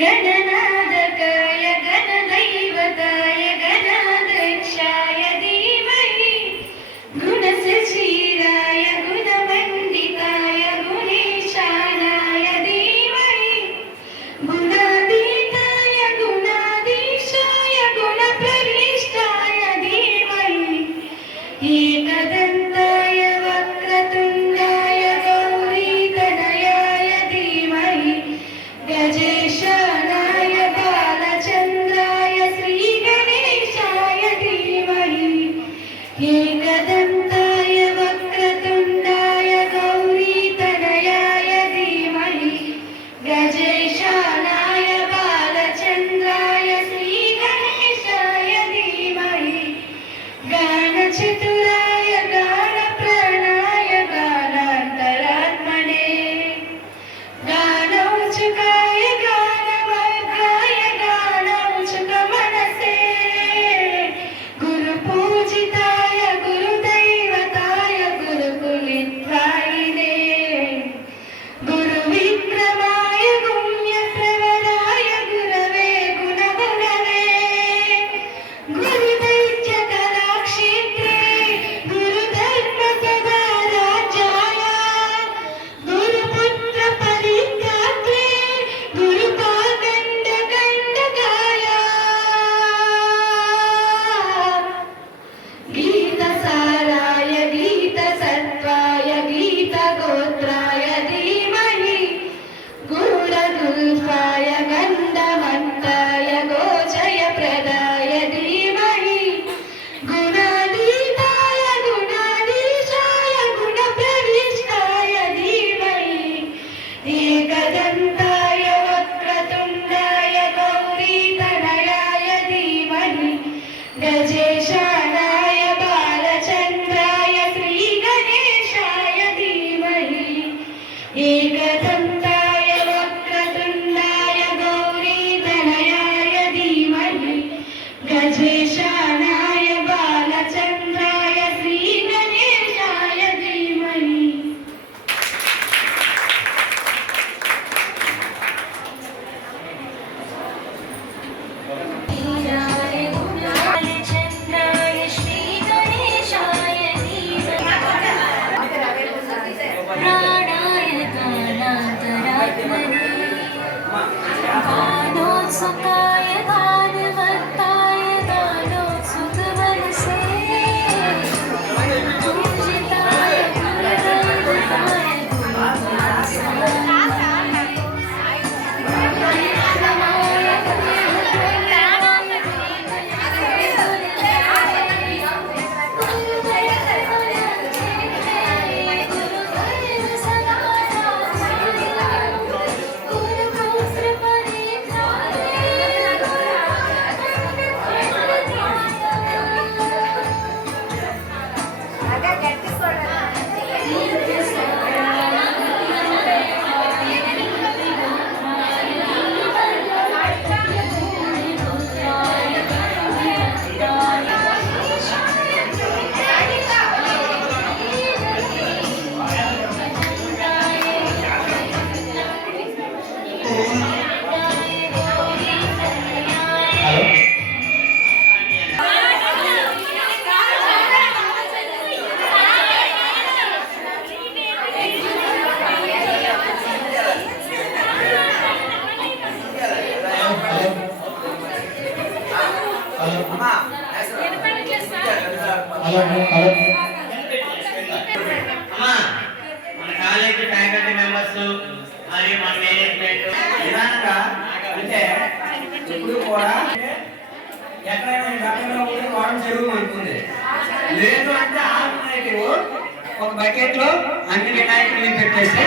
गणनादकाय गणदैवताय गणाध्यक्षाय धीमहि गुणसचिराय गुणमण्डिताय गुणेशानाय धीमहि गुणातीताय गुणाधीशाय गुणप्रविष्टाय धीमहि एकदन्ताय वक्रतुण्डाय गौरीतनयाय धीमहि गजेशानाय बालचन्द्राय श्रीगणेशाय धीमहि एकदन्ताय वक्रतुण्डाय गौरीतनयाय धीमहि गजेशानाय बालचन्द्राय श्रीगणेशाय धीमहि गानचतुराय गानप्राणाय गानान्तरात्मने गानौचुकाय गानवर्गाय गानौचुकमनसे गुरुपूजिताय गुरुदैवताय गुरुकुलित्रायिणे गुरुविक्रमाय गुण्यप्रवराय गुरवे गुणगुणवे गुरुदैत्यकलाक्षेत्रे गुरुधर्मसदाराज्याय गुरुपुत्रपरित्रात्रे गुरुपागण्डगण्डकाय गीतसाराय गीतसत्त्वाय गीतगोत्राय धीमहि गूढगुल्फाय गन्धमन्ताय गोचयप्रदाय धीमहि गुणातीताय गुणाधीशाय गुणप्रविष्टाय धीमहि एकदन्ताय वक्रतुण्डाय गौरीतनयाय धीमहि गजेशानाय बालचन्द्राय श्रीगणेशाय धीमहि एकदन्ताय वक्रतुण्डाय गौरीतनयाय धीमहि गजेशानाय बालचन्द्राय श्रीगणेशाय धीमहि बालचन्द्राय श्रीगणेशाय प्राणाय गानान्तरात्मने गानोत्सुकाय गानवत्ताय गानोत्सुकमनसे पूजिताय गुरुदैवताय మన కాలేజీ ఫ్యాకల్టీ మెంబర్స్ మరియు మన మేనేజ్మెంట్ విధానంగా అంటే ఇప్పుడు కూడా ఎక్కడైనా గతంలో ఉంటే వాడడం జరుగుతుంది అనుకుంది. లేదు అంటే ఆల్టర్నేటివ్ ఒక బకెట్ లో అన్ని వినాయకుల్ని పెట్టేసి